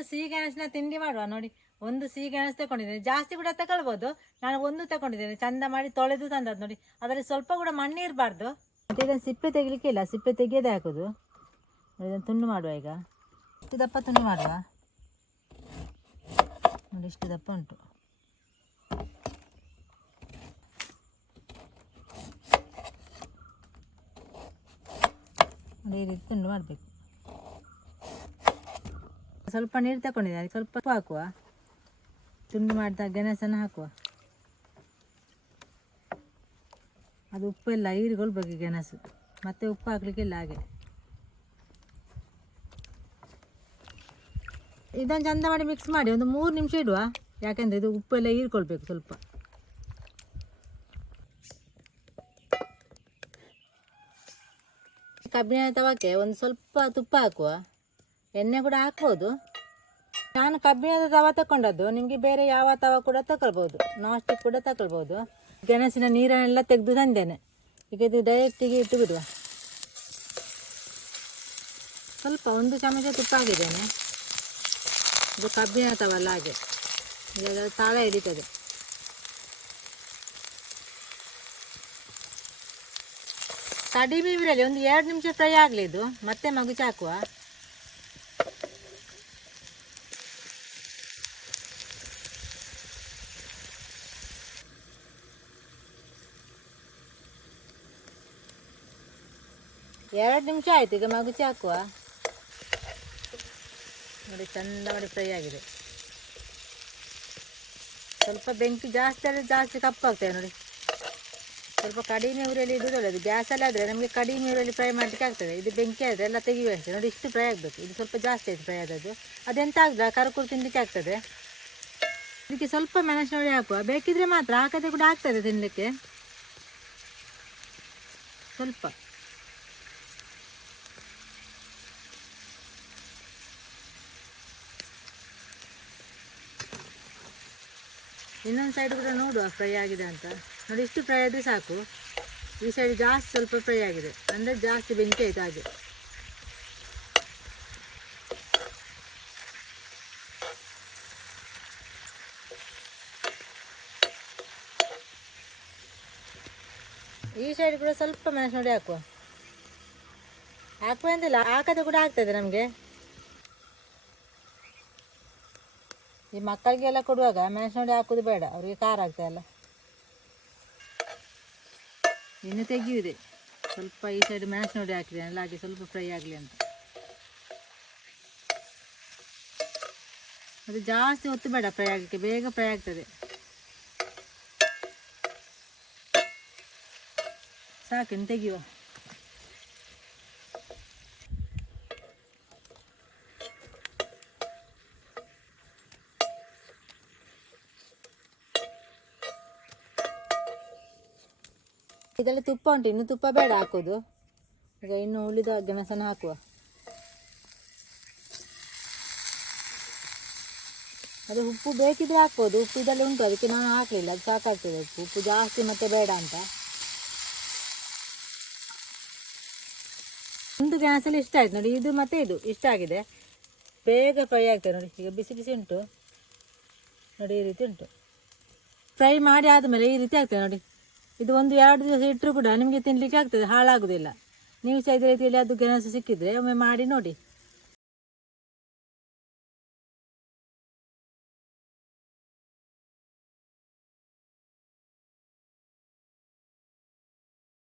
ಒಂದು ಸಿಹಿ ಗೆಣಸಿನ ತಿಂಡಿ ಮಾಡುವ. ನೋಡಿ, ಒಂದು ಸಿಹಿ ಗೆಣಸು ತಗೊಂಡಿದ್ದೇನೆ. ಜಾಸ್ತಿ ಕೂಡ ತಗೊಳ್ಬೋದು. ನಾನು ಒಂದು ತಗೊಂಡಿದ್ದೇನೆ. ಚಂದ ಮಾಡಿ ತೊಳೆದು ತಂದದ್ದು. ನೋಡಿ, ಅದರಲ್ಲಿ ಸ್ವಲ್ಪ ಕೂಡ ಮಣ್ಣು ಇರಬಾರ್ದು ಮತ್ತೆ ಇದನ್ನು ಸಿಪ್ಪೆ ತೆಗಿಲಿಕ್ಕೆ ಇಲ್ಲ. ಸಿಪ್ಪೆ ತೆಗೆಯದೇ ಹಾಕೋದು ಇದನ್ನು ತುಂಡು ಮಾಡುವ ಈಗ. ಇಷ್ಟು ದಪ್ಪ ತುಂಡು ಮಾಡುವ. ನೋಡಿ, ಇಷ್ಟು ದಪ್ಪ ಉಂಟು. ನೋಡಿ, ಈ ರೀತಿ ತುಂಡು ಮಾಡಬೇಕು. ಸ್ವಲ್ಪ ನೀರು ತಗೊಂಡಿದ್ದೆ, ಅದಕ್ಕೆ ಸ್ವಲ್ಪ ಹಾಕುವ. ತುಂಡು ಮಾಡಿದ ಗೆಣಸನ್ನು ಹಾಕುವ. ಅದು ಉಪ್ಪೆಲ್ಲ ಹೀರಿಕೊಳ್ಬೇಕು ಈ ಗೆಣಸು. ಮತ್ತೆ ಉಪ್ಪು ಹಾಕ್ಲಿಕ್ಕಿಲ್ಲ ಹಾಗೆ. ಇದನ್ನು ಚಂದ ಮಾಡಿ ಮಿಕ್ಸ್ ಮಾಡಿ, ಒಂದು ಮೂರು ನಿಮಿಷ ಇಡುವ. ಯಾಕೆಂದರೆ ಇದು ಉಪ್ಪೆಲ್ಲ ಹೀರ್ಕೊಳ್ಬೇಕು ಸ್ವಲ್ಪ. ಕಬ್ಬಿಣ ತವಕ್ಕೆ ಒಂದು ಸ್ವಲ್ಪ ತುಪ್ಪ ಹಾಕುವ. ಎಣ್ಣೆ ಕೂಡ ಹಾಕ್ಬೋದು. ನಾನು ಕಬ್ಬಿಣದ ತವ ತಗೊಂಡದ್ದು ನಿಮಗೆ ಬೇರೆ ಯಾವ ತವ ಕೂಡ ತಗೊಳ್ಬೋದು ನಾಸ್ಟಿಕ್ ಸ್ಟಿಕ್ ಕೂಡ ತಗೊಳ್ಬೋದು ಗೆಣಸಿನ ನೀರನ್ನೆಲ್ಲ ತೆಗೆದು ತಂದೇನೆ. ಈಗ ಇದು ಡೈರೆಕ್ಟಿಗೆ ಇಟ್ಟು ಸ್ವಲ್ಪ ಒಂದು ಚಮಚ ತುಪ್ಪ ಹಾಕಿದ್ದೇನೆ. ಇದು ಕಬ್ಬಿನ ತವಲ್ಲ ಹಾಗೆ. ಈಗ ತಾಳ ಹಿಡಿತದೆ. ಕಡಿಮೆ ಇರಲಿ ಒಂದು ಎರಡು ನಿಮಿಷ ಫ್ರೈ ಆಗಲಿ ಇದು. ಮತ್ತೆ ಮಗು ಹಾಕುವ. ಎರಡು ನಿಮಿಷ ಆಯ್ತು, ಈಗ ಮಗುಚಿ ಹಾಕುವ. ನೋಡಿ, ಚಂದ ಮಾಡಿ ಫ್ರೈ ಆಗಿದೆ. ಸ್ವಲ್ಪ ಬೆಂಕಿ ಜಾಸ್ತಿ ಆದರೆ ಜಾಸ್ತಿ ಕಪ್ಪಾಗ್ತದೆ ನೋಡಿ. ಸ್ವಲ್ಪ ಕಡಿಮೆ ಊರಲ್ಲಿ ಇದು ಒಳ್ಳೆಯದು ಗ್ಯಾಸಲ್ಲಿ ಆದರೆ ನಮಗೆ ಕಡಿಮೆ ಊರಲ್ಲಿ ಫ್ರೈ ಮಾಡಲಿಕ್ಕೆ ಆಗ್ತದೆ. ಇದು ಬೆಂಕಿ ಆದರೆ ಎಲ್ಲ ತೆಗಿಬೇಕು ನೋಡಿ, ಇಷ್ಟು ಫ್ರೈ ಆಗಬೇಕು. ಇದು ಸ್ವಲ್ಪ ಜಾಸ್ತಿ ಆಯ್ತು ಫ್ರೈ ಆದದ್ದು. ಅದೆಂತ ಆಗ್ತದೆ? ಕರ್ಕುರು ತಿನ್ನಲಿಕ್ಕೆ ಆಗ್ತದೆ. ಇದಕ್ಕೆ ಸ್ವಲ್ಪ ಮೆಣಸಿನ ನೋಡಿ ಹಾಕುವ. ಬೇಕಿದ್ರೆ ಮಾತ್ರ ಹಾಕದೆ ಕೂಡ ಆಗ್ತದೆ ತಿನ್ನಲಿಕ್ಕೆ ಸ್ವಲ್ಪ. ಇನ್ನೊಂದು ಸೈಡ್ ಕೂಡ ನೋಡುವ ಫ್ರೈ ಆಗಿದೆ ಅಂತ. ನೋಡಿ, ಇಷ್ಟು ಫ್ರೈ ಆದರೆ ಸಾಕು. ಈ ಸೈಡ್ ಜಾಸ್ತಿ ಸ್ವಲ್ಪ ಫ್ರೈ ಆಗಿದೆ. ಅಂದರೆ ಜಾಸ್ತಿ ಬೆಂಕಿ ಆಯಿತು ಹಾಗೆ. ಈ ಸೈಡ್ ಕೂಡ ಸ್ವಲ್ಪ ಮೆಣಸು ನೋಡಿ ಹಾಕುವ. ಹಾಕುವ ಅಂತಿಲ್ಲ, ಹಾಕದೆ ಕೂಡ ಆಗ್ತದೆ ನಮಗೆ. ಈ ಮಕ್ಕಳಿಗೆಲ್ಲ ಕೊಡುವಾಗ ಮೆಣಸು ನೋಡಿ ಹಾಕೋದು ಬೇಡ, ಅವರಿಗೆ ಖಾರ ಆಗ್ತದಲ್ಲ. ಇನ್ನು ತೆಗೆಯುವುದೇ. ಸ್ವಲ್ಪ ಈ ಸೈಡ್ ಮೆಣಸು ನೋಡಿ ಹಾಕಿದೆ ಅಲ್ಲ ಹಾಗೆ ಸ್ವಲ್ಪ ಫ್ರೈ ಆಗಲಿ ಅಂತ. ಅದು ಜಾಸ್ತಿ ಹೊತ್ತು ಬೇಡ ಫ್ರೈ ಆಗಲಿಕ್ಕೆ, ಬೇಗ ಫ್ರೈ ಆಗ್ತದೆ. ಸಾಕು, ಇನ್ನು ತೆಗೆಯುವ. ಇದರಲ್ಲಿ ತುಪ್ಪ ಉಂಟು, ಇನ್ನು ತುಪ್ಪ ಬೇಡ ಹಾಕೋದು ಈಗ ಇನ್ನು ಉಳಿದ ಗೆಣಸನ್ನು ಹಾಕುವ. ಅದು ಉಪ್ಪು ಬೇಕಿದ್ರೆ ಹಾಕ್ಬೋದು, ಉಪ್ಪು ಇದೆಲ್ಲ ಉಂಟು, ಅದಕ್ಕೆ ನಾನು ಹಾಕಲಿಲ್ಲ, ಅದು ಸಾಕಾಗ್ತದೆ ಉಪ್ಪು. ಉಪ್ಪು ಜಾಸ್ತಿ ಮತ್ತೆ ಬೇಡ ಅಂತ. ಒಂದು ಗ್ಯಾಸಲ್ಲಿ ಇಷ್ಟ ಆಯ್ತು ನೋಡಿ, ಇದು ಮತ್ತೆ ಇದು, ಇಷ್ಟ ಆಗಿದೆ. ಬೇಗ ಫ್ರೈ ಆಗ್ತದೆ ನೋಡಿ, ಈಗ ಬಿಸಿ ಬಿಸಿ ಉಂಟು. ನೋಡಿ, ಈ ರೀತಿ ಉಂಟು. ಫ್ರೈ ಮಾಡಿ ಆದಮೇಲೆ ಈ ರೀತಿ ಆಗ್ತದೆ ನೋಡಿ. ಇದು ಒಂದು ಎರಡು ದಿವಸ ಇಟ್ಟರು ಕೂಡ ನಿಮಗೆ ತಿನ್ನಲಿಕ್ಕೆ ಆಗ್ತದೆ ಹಾಳಾಗುವುದಿಲ್ಲ ನೀವು ಸಹ ಇದೇ ರೀತಿಯಲ್ಲಿ ಅದು ಗೆಣಸು ಸಿಕ್ಕಿದ್ರೆ ಒಮ್ಮೆ ಮಾಡಿ ನೋಡಿ.